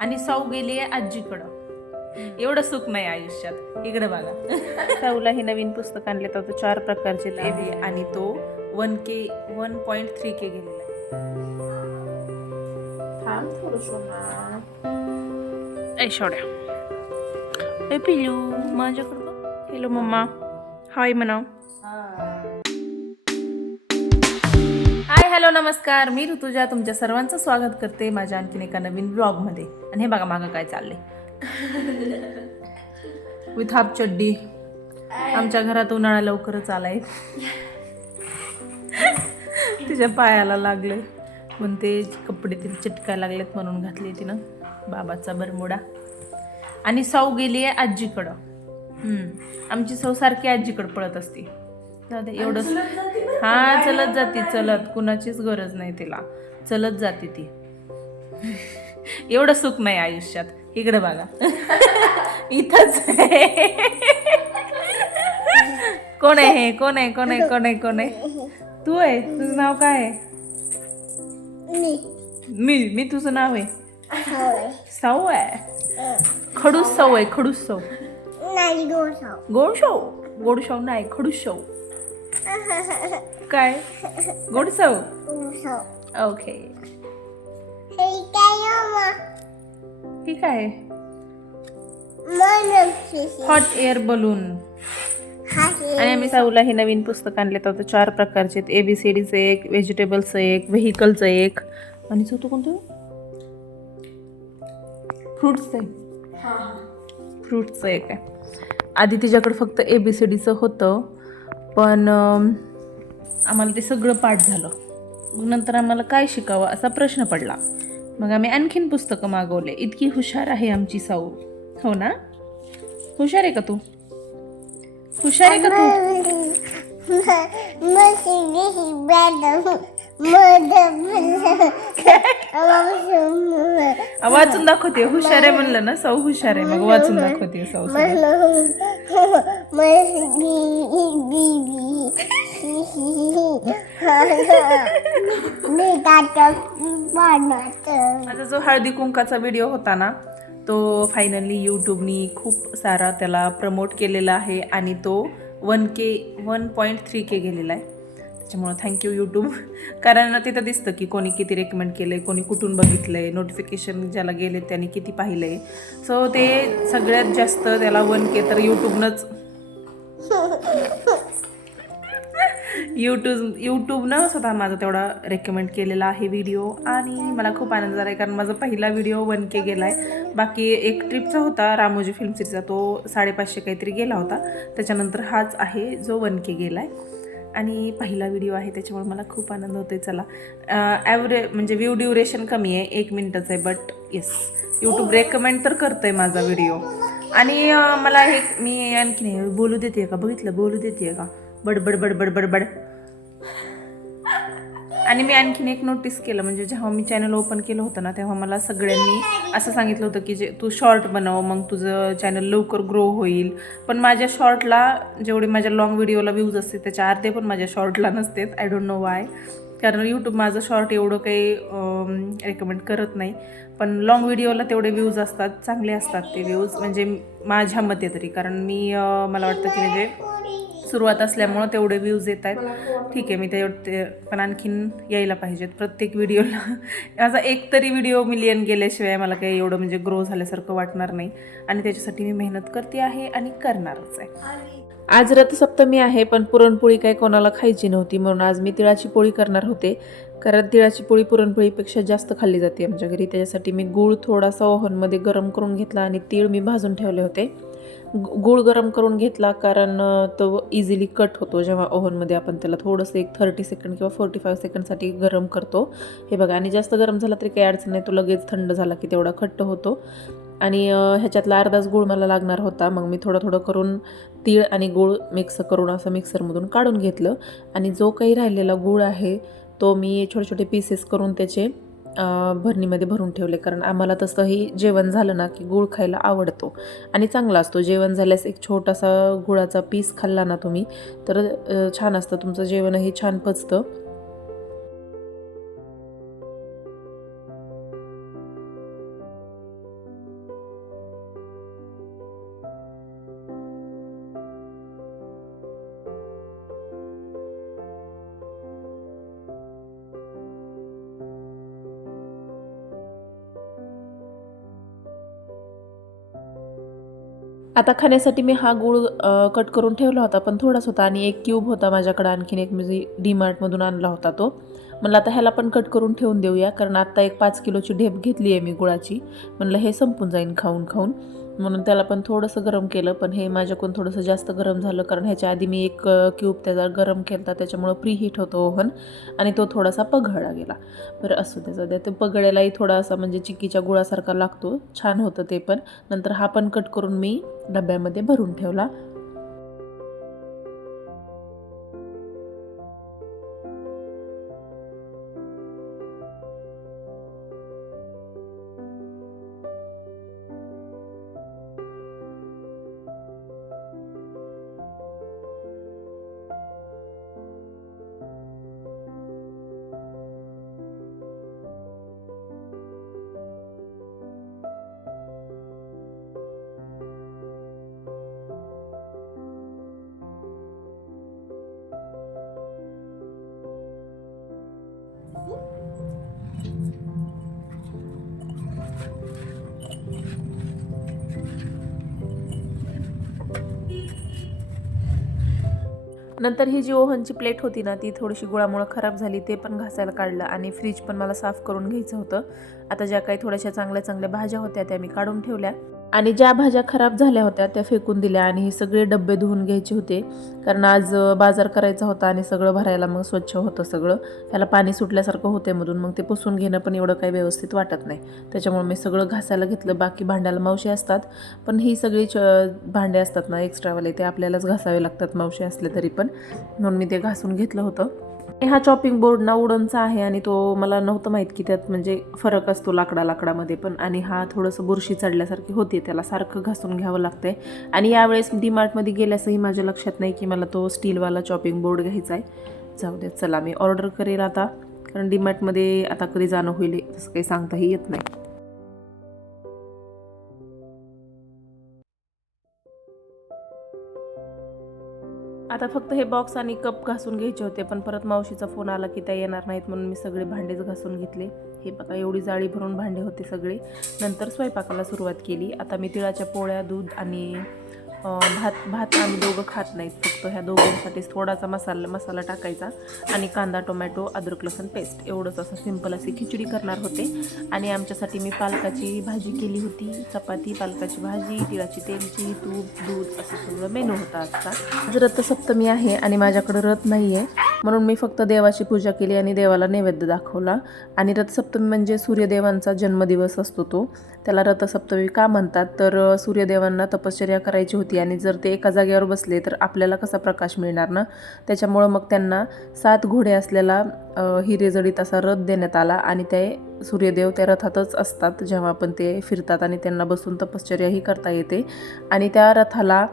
आणि साऊ गेली आहे आजीकडं. एवढं सुख नाही आयुष्यात. इकडे बघा. साऊला हे नवीन पुस्तक आणले तर 4 प्रकारचे आहे आणि तो 1.3K गेलेला आहे. थांब थोडं ऐश्वर्या. ए पिलू माझ्याकडं बघ. Hello mamma. हाय म्हणा. हाय हॅलो नमस्कार. मी ऋतुजा तुमच्या सर्वांचं स्वागत करते माझ्या आणखीन एका नवीन ब्लॉगमध्ये. आणि हे बघा मागं काय चाललंय. विथ हाफ चड्डी. आमच्या घरात उन्हाळा लवकरच आलाय. तिच्या पायाला लागले म्हणून ते कपडे तिला चिटकायला लागलेत म्हणून घातली तिनं बाबाचा बरमुडा. आणि साऊ गेली आहे आजीकडं. आमची साऊ सारखी आजीकडं पळत असते. एवढं हा चलत जाते चलत. कुणाचीच गरज नाही तिला. चलत जाते ती. एवढं सुख नाही आयुष्यात. इकडे बघा. इथंच आहे. कोण आहे कोण आहे कोण आहे कोण आहे कोण आहे. तू आहे. तुझं नाव काय आहे. मी तुझं नाव आहे साऊ आहे. खडूस साऊ आहे. खडूस साऊ. गोड शाऊ. गोड शाऊ नाही खडूस शाऊ. काय गोड साऊ. ओके ठीक आहे. Hot air balloon. आणि आम्ही साऊला हे नवीन पुस्तक आणले तर 4 प्रकारचे ABCDचं एक, व्हेजिटेबलचं एक, व्हेकलचं एक आणि चौथं कोणतं फ्रुट्सचं एक. फ्रुट्सचं एक आहे. आधी तिच्याकडे फक्त ABCDचं होतं पण आम्हाला ते सगळं पाठ झालं. मग नंतर आम्हाला काय शिकावं असा प्रश्न पडला. मग आम्ही आणखीन पुस्तकं मागवले. इतकी हुशार आहे आमची साऊ. हो ना. हुशार आहे का तू. हुशार आहे का तू. वाचून दाखवते. हुशार आहे म्हणलं ना साऊ. हुशार आहे मग वाचून दाखवते साऊ. आता जो हळदी कुंकाचा व्हिडिओ होता ना तो फायनली यूट्यूबनी खूप सारा त्याला प्रमोट केलेला आहे आणि तो 1.3K गेलेला आहे. त्याच्यामुळं थँक्यू यूट्यूब. कारण तिथं दिसतं की कोणी किती रेकमेंड केलं आहे, कोणी कुठून बघितलं आहे, नोटिफिकेशन ज्याला गेले त्यांनी किती पाहिलं आहे. सो ते सगळ्यात जास्त त्याला 1K तर यूट्यूबनं स्वतः माझा तेवढा रेकमेंड केलेला आहे व्हिडिओ. आणि मला खूप आनंद झाला आहे कारण माझा पहिला व्हिडिओ 1K गेला आहे. बाकी एक ट्रिपचा होता रामोजी फिल्म सिटीचा, तो 550 काहीतरी गेला होता. त्याच्यानंतर हाच आहे जो 1K गेला आहे आणि पहिला व्हिडिओ आहे. त्याच्यामुळे मला खूप आनंद होतो आहे. चला म्हणजे व्ह्यू ड्युरेशन कमी आहे, 1 मिनिटाचं आहे. बट येस यूट्यूब रेकमेंड तर करतं आहे माझा व्हिडिओ. आणि मला हे मी आणखी नाही बोलू देते का. बघितलं बोलू देते का. बडबड बडबड बडबड. आणि मी आणखीन एक नोटीस केलं म्हणजे जेव्हा मी चॅनल ओपन केलं होतं ना तेव्हा मला सगळ्यांनी असं सांगितलं होतं की तू शॉर्ट बनव मग तुझं चॅनल लवकर ग्रो होईल. पण माझ्या शॉर्टला जेवढे माझ्या लॉंग व्हिडिओला व्ह्यूज असते त्याच्या अर्धे पण माझ्या शॉर्टला नसतात. I don't know Y. कारण यूट्यूब माझं शॉर्ट एवढं काही रेकमेंड करत नाही. पण लॉंग व्हिडिओला तेवढे व्ह्यूज असतात. चांगले असतात ते व्ह्यूज म्हणजे माझ्या मते तरी. कारण मी मला वाटतं की म्हणजे सुरुवात असल्यामुळं तेवढे व्ह्यूज येत आहेत. ठीक आहे मी ते पण आणखीन यायला पाहिजेत प्रत्येक व्हिडिओला. माझा एक तरी व्हिडिओ मिलियन गेल्याशिवाय मला काही एवढं म्हणजे ग्रो झाल्यासारखं वाटणार नाही. आणि त्याच्यासाठी मी मेहनत करते आहे आणि करणारच आहे. आज रथसप्तमी आहे पण पुरणपोळी काही कोणाला खायची नव्हती म्हणून आज मी तिळाची पोळी करणार होते. कारण तिळाची पोळी पुरणपोळीपेक्षा जास्त खाल्ली जाते आमच्या घरी. त्याच्यासाठी मी गूळ थोडासा ओव्हनमध्ये गरम करून घेतला आणि तीळ मी भाजून ठेवले होते. गूळ गरम करून घेतला कारण तो इझिली कट होतो जेव्हा ओव्हनमध्ये आपण त्याला थोडंसं एक 30 सेकंड किंवा 45 सेकंडसाठी गरम करतो. हे बघा. आणि जास्त गरम झाला तरी काही अडचण नाही. तो लगेच थंड झाला की तेवढा घट्ट होतो. आणि ह्याच्यातला अर्धाच गूळ मला लागणार होता. मग मी थोडं थोडं करून तीळ आणि गूळ मिक्स करून असं मिक्सरमधून काढून घेतलं. आणि जो काही राहिलेला गूळ आहे तो मी छोटे छोटे पीसेस करून त्याचे भरणीमध्ये भरून ठेवले. कारण आम्हाला तसंही जेवण झालं ना की गूळ खायला आवडतो आणि चांगला असतो. जेवण झाल्यास एक छोटासा गुळाचा पीस खाल्ला ना तुम्ही तर छान असतं. तुमचं जेवणही छान पचतं. आता खाण्यासाठी मी हा गूळ कट करून ठेवला होता, पण थोडाच होता आणि एक क्यूब होता माझ्याकडे, आणखीन एक म्हणजे डीमार्टमधून आणला होता तो. म्हणलं आता ह्याला पण कट करून ठेवून देऊया, कारण आत्ता एक 5 किलोची ढेप घेतली आहे मी गुळाची. म्हणलं हे संपून जाईन खाऊन खाऊन, म्हणून त्याला पण थोडंसं गरम केलं. पण हे माझ्याकडून थोडंसं जास्त गरम झालं, कारण ह्याच्या आधी मी एक क्यूब त्याचा गरम केला होता, त्याच्यामुळं प्रीहीट होतो ओव्हन आणि तो थोडासा पघळला गेला. बरं असू त्याचा द्या, ते पगळ्यालाही थोडासा म्हणजे चिक्कीच्या गुळासारखा लागतो, छान होतं ते पण. नंतर हा पण कट करून मी डब्यामध्ये भरून ठेवला. नंतर ही जी ओव्हनची प्लेट होती ना, ती थोडीशी गुळामुळं खराब झाली, ते पण घासायला काढलं आणि फ्रीज पण मला साफ करून घ्यायचं होतं. आता ज्या काही थोड्याशा चांगल्या चांगल्या भाज्या होत्या त्या मी काढून ठेवल्या आणि ज्या भाज्या खराब झाल्या होत्या त्या फेकून दिल्या आणि हे सगळे डब्बे धुवून घ्यायचे होते, कारण आज बाजार करायचा होता आणि सगळं भरायला मग स्वच्छ होतं सगळं. ह्याला पाणी सुटल्यासारखं होते मधून, मग ते पुसून घेणं पण एवढं काही व्यवस्थित वाटत नाही. त्याच्यामुळे मी सगळं घासायला घेतलं. बाकी भांड्याला मावशी असतात, पण ही सगळी भांडे असतात ना एक्स्ट्रावाले, ते आपल्यालाच घासावे लागतात मावशी असले तरी पण, म्हणून मी ते घासून घेतलं होतं. हा चॉपिंग बोर्ड ना वुडनचा आहे आणि तो मला नव्हतं माहीत की त्यात म्हणजे फरक असतो लाकडामध्ये पण, आणि हा थोडंसं बुरशी चढल्यासारखी होते, त्याला सारखं घासून घ्यावं लागतंय. आणि यावेळेस डीमार्टमध्ये गेल्यासही माझ्या लक्षात नाही की मला तो स्टीलवाला चॉपिंग बोर्ड घ्यायचा आहे. जाऊ देत, चला मी ऑर्डर करेल आता, कारण डीमार्टमध्ये आता कधी जाणं होईल तसं काही सांगताही येत नाही. आता फक्त हे बॉक्स आणि कप घासून घ्यायचे होते, पण परत मावशीचा फोन आला की त्या येणार नाहीत, म्हणून मी सगळे भांडेच घासून घेतले. हे बघा एवढी जाळी भरून भांडे होते सगळे. नंतर स्वयंपाकाला सुरुवात केली. आता मी तिळाच्या पोळ्या, दूध आणि भात आम्ही दोघं खात नाहीत, फक्त ह्या दोघांसाठीच थोडासा मसाला टाकायचा आणि कांदा, टोमॅटो, अद्रक लसूण पेस्ट, एवढंच असं सिंपल अशी खिचडी करणार होते. आणि आमच्यासाठी मी पालकाची भाजी केली होती, चपाती, पालकाची भाजी, तिळाची तेलची, तूप, दूध असं सगळं मेनू होता आजचा. आज रथसप्तमी आहे आणि माझ्याकडं रथ नाही आहे, म्हणून मी फक्त देवाची पूजा केली आणि देवाला नैवेद्य दाखवला. आणि रथसप्तमी म्हणजे सूर्यदेवांचा जन्मदिवस असतो तो, त्याला रथसप्तमी का म्हणतात तर सूर्यदेवांना तपश्चर्या करायची होती आणि जर ते एका जागेवर बसले तर आपल्याला कसा प्रकाश मिळणार ना, त्याच्यामुळं मग त्यांना 7 घोडे असलेला हिरेजडित असा रथ देण्यात आला आणि ते सूर्यदेव त्या रथातच असतात जेव्हा पण ते फिरतात आणि त्यांना बसून तपश्चर्याही करता येते. आणि त्या रथाला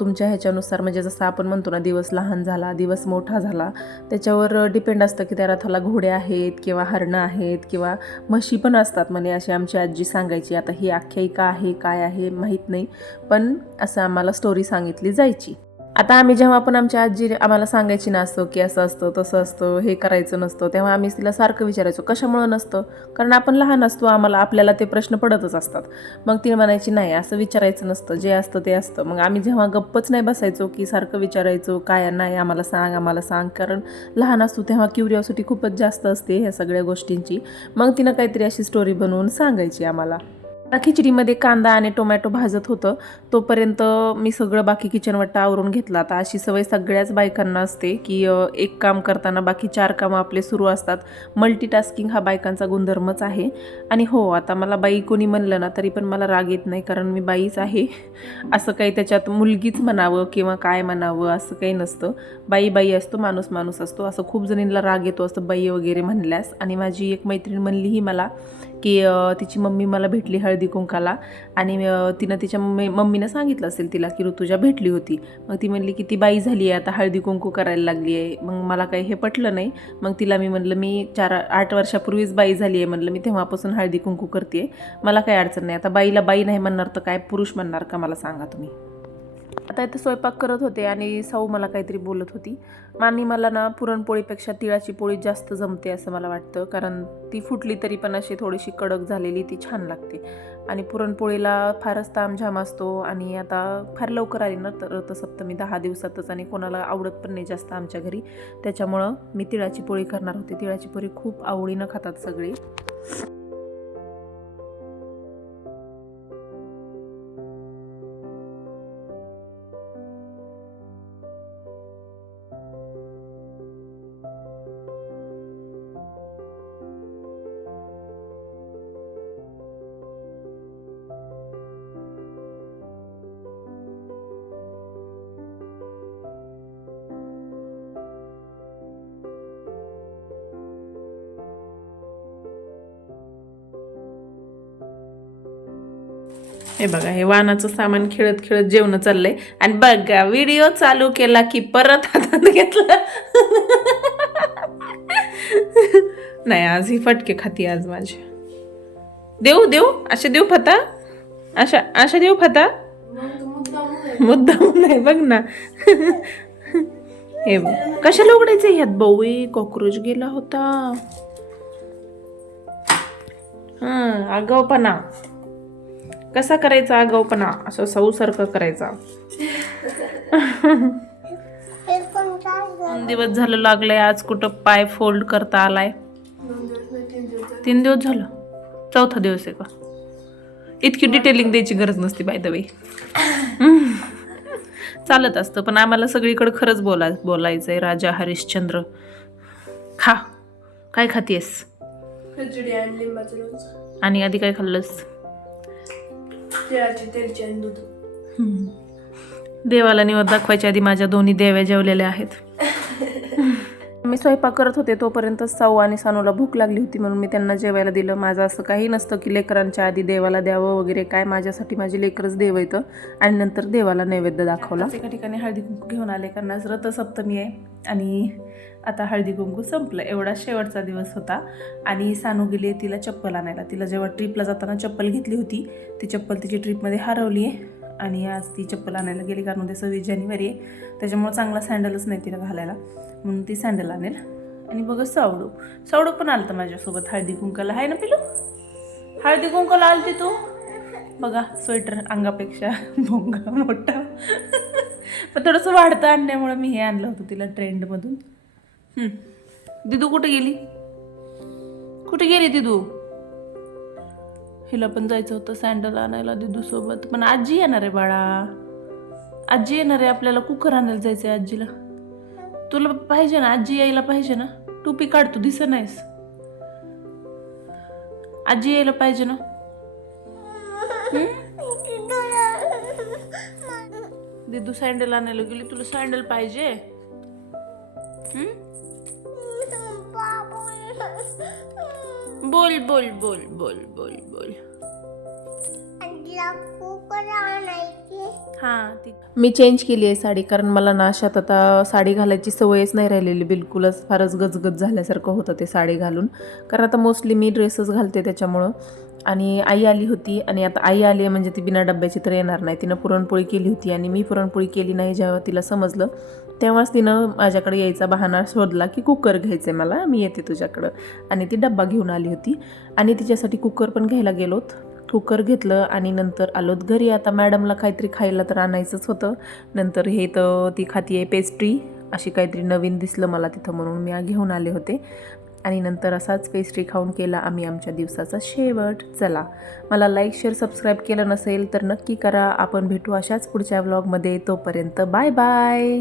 तुमच्या ह्याच्यानुसार म्हणजे जसं आपण म्हणतो ना दिवस लहान झाला, दिवस मोठा झाला, त्याच्यावर डिपेंड असतं की त्या रथाला घोडे आहेत किंवा हरणं आहेत किंवा म्हशी पण असतात म्हणे, अशी आमची आजी सांगायची. आता ही आख्यायिका आहे काय आहे माहीत नाही, पण असं आम्हाला स्टोरी सांगितली जायची. आता आम्ही जेव्हा पण आमच्या आजी आम्हाला सांगायची ना असं की असं असतं तसं असतं, हे करायचं नसतं, तेव्हा आम्ही तिला सारखं विचारायचो कशामुळं नसतं, कारण आपण लहान असतो, आपल्याला ते प्रश्न पडतच असतात. मग ती म्हणायची नाही असं विचारायचं नसतं, जे असतं ते असतं. मग आम्ही जेव्हा गप्पच नाही बसायचो की सारखं विचारायचो काय नाही आम्हाला सांग, कारण लहान असतो तेव्हा क्युरिओसिटी खूपच जास्त असते ह्या सगळ्या गोष्टींची. मग तिनं काहीतरी अशी स्टोरी बनवून सांगायची आम्हाला. खिचडीमध्ये कांदा आणि टोमॅटो भाजत होतं तोपर्यंत मी सगळं बाकी किचनवट्टा आवरून घेतला. आता अशी सवय सगळ्याच बायकांना असते की एक काम करताना बाकी 4 कामं आपले सुरू असतात. मल्टीटास्किंग हा बायकांचा गुणधर्मच आहे. आणि हो, आता मला बाई कोणी म्हणलं ना तरी पण मला राग येत नाही, कारण मी बाईच आहे. असं काही त्याच्यात मुलगीच म्हणावं किंवा काय म्हणावं असं काही नसतं. बाई असतो, माणूस असतो, असं खूप जणींना राग येतो असं बाई वगैरे म्हणल्यास. आणि माझी एक मैत्रीण म्हणलीही मला की तिची मम्मी मला भेटली हळदी कुंकाला आणि तिनं तिच्या मम्मीनं सांगितलं असेल तिला की ऋतुजा भेटली होती. मग ती म्हणली की ती बाई झाली आहे आता, हळदी कुंकू करायला लागली आहे. मग मला काही हे पटलं नाही. मग तिला मी म्हणलं मी 8 वर्षापूर्वीच बाई झाली आहे म्हणलं, मी तेव्हापासून हळदी कुंकू करते, मला काही अडचण नाही. आता बाईला बाई नाही म्हणणार तर काय पुरुष म्हणणार का मला सांगा तुम्ही. आता आता इथे स्वयंपाक करत होते आणि साऊ मला काहीतरी बोलत होती. आणि मला ना पुरणपोळीपेक्षा तिळाची पोळी जास्त जमते असं मला वाटतं, कारण ती फुटली तरी पण अशी थोडीशी कडक झालेली ती छान लागते. आणि पुरणपोळीला फारच तामझाम असतो आणि आता फार लवकर आली ना तर रथसप्तमी 10 दिवसातच, आणि कोणाला आवडत पण नाही जास्त आमच्या घरी. त्याच्यामुळं मी तिळाची पोळी करणार होते. तिळाची पोळी खूप आवडीनं खातात सगळे. हे बघा, हे वाहनाचं सामान खेळत खेळत जेवण चाललंय. आणि बघा, व्हिडिओ चालू केला की परत हातात घेतलं. नाही, आज ही फटके खाती आज माझे. देऊ देऊ असे देऊ फता, अशा देऊ फता, मुद्दाम नाही. बघ ना. हे बघ कशाला उघडायचं ह्यात. भाऊ कॉक्रोच गेला होता. आगाऊपणा कसा करायचा, आगाऊपणा असं साऊसारखं करायचा. 2 दिवस झालं लागलंय. आज कुठं पाय फोल्ड करता आलाय. 3 दिवस झालं. 4था दिवस आहे का? इतकी डिटेलिंग द्यायची गरज नसते बाय द वे. चालत असतं, पण आम्हाला सगळीकडे खरंच बोलायचंय. राजा हरिश्चंद्र. खा. काय खातीयस? खिचडी आणि लिंबाचं लोणचं. आणि आधी काय खाल्लंस? तेलची आणि दूध. देवाला निवद दाखवायच्या आधी माझ्या दोन्ही देव्या जेवलेल्या आहेत. मी स्वयंपाक करत होते तोपर्यंत साऊ आणि सानूला भूक लागली होती, म्हणून मी त्यांना जेवायला दिलं. माझं असं काही नसतं की लेकरांच्या आधी देवाला द्यावं वगैरे काय. माझ्यासाठी माझी लेकरच देव येतं. आणि नंतर देवाला नैवेद्य दाखवला. एका ठिकाणी हळदी कुंकू घेऊन आले, कारण आज रथसप्तमी आहे आणि आता हळदी कुंकू संपलं. एवढा शेवटचा दिवस होता. आणि सानू गेली तिला चप्पल आणायला. तिला जेव्हा ट्रिपला जाताना चप्पल घेतली होती, ती चप्पल तिची ट्रिपमध्ये हरवली आहे आणि आज ती चप्पल आणायला गेली, कारण उद्या 26 जानेवारी आहे. त्याच्यामुळे चांगला सँडलच नाही तिला घालायला, म्हणून ती सँडल आणेल. आणि बघ सावडू पण आलं तर माझ्यासोबत हळदी कुंकाला. आहे ना पिलू? हळदी कुंकाला आलती तू. बघा, स्वेटर अंगापेक्षा भोंगा मोठा. पण थोडंसं वाढतं आणण्यामुळे मी हे आणलं होतं तिला ट्रेंडमधून. दिदू कुठे गेली दिदू? हिला पण जायचं होतं सँडल आणायला दिदू सोबत, पण आजी येणार आहे बाळा. आजी येणार आहे, आपल्याला कुकर आणायला जायचं आहे आजीला. तुला पाहिजे ना, आजी यायला पाहिजे ना. टोपी काढ, तू दिसत नाहीस. आजी यायला पाहिजे ना. दिदू सँडल आणायला गेली, तुला सँडल पाहिजे? बोल बोल बोल बोल बोल बोल. मी चेंज केली आहे साडी, कारण मला ना अशात आता साडी घालायची सवयच नाही राहिलेली बिलकुलच. फारच गजगज झाल्यासारखं होतं ते साडी घालून, कारण आता मोस्टली मी ड्रेसच घालते त्याच्यामुळं. आणि आई आली होती, आणि आता आई आली आहे म्हणजे ती बिना डब्याची तर येणार नाही. तिनं पुरणपोळी केली होती आणि मी पुरणपोळी केली नाही. जेव्हा तिला समजलं तेव्हाच तिनं माझ्याकडे यायचा बहाणा शोधला की कुकर घ्यायचं आहे मला, मी येते तुझ्याकडं. आणि ती डब्बा घेऊन आली होती आणि तिच्यासाठी कुकर पण घ्यायला गेलोत. कुकर घेतलं आणि नंतर आलोत घरी. आता मॅडमला काहीतरी खायला तर आणायचंच होतं. नंतर हे तर ती खाती आहे पेस्ट्री, अशी काहीतरी नवीन दिसलं मला तिथं म्हणून मी घेऊन आले होते. आणि नंतर असाच पेस्ट्री खाऊन केला आम्ही आमच्या दिवसाचा शेवट. चला, मला लाईक शेअर सबस्क्राईब केलं नसेल तर नक्की करा. आपण भेटू अशाच पुढच्या व्लॉगमध्ये. तोपर्यंत बाय बाय.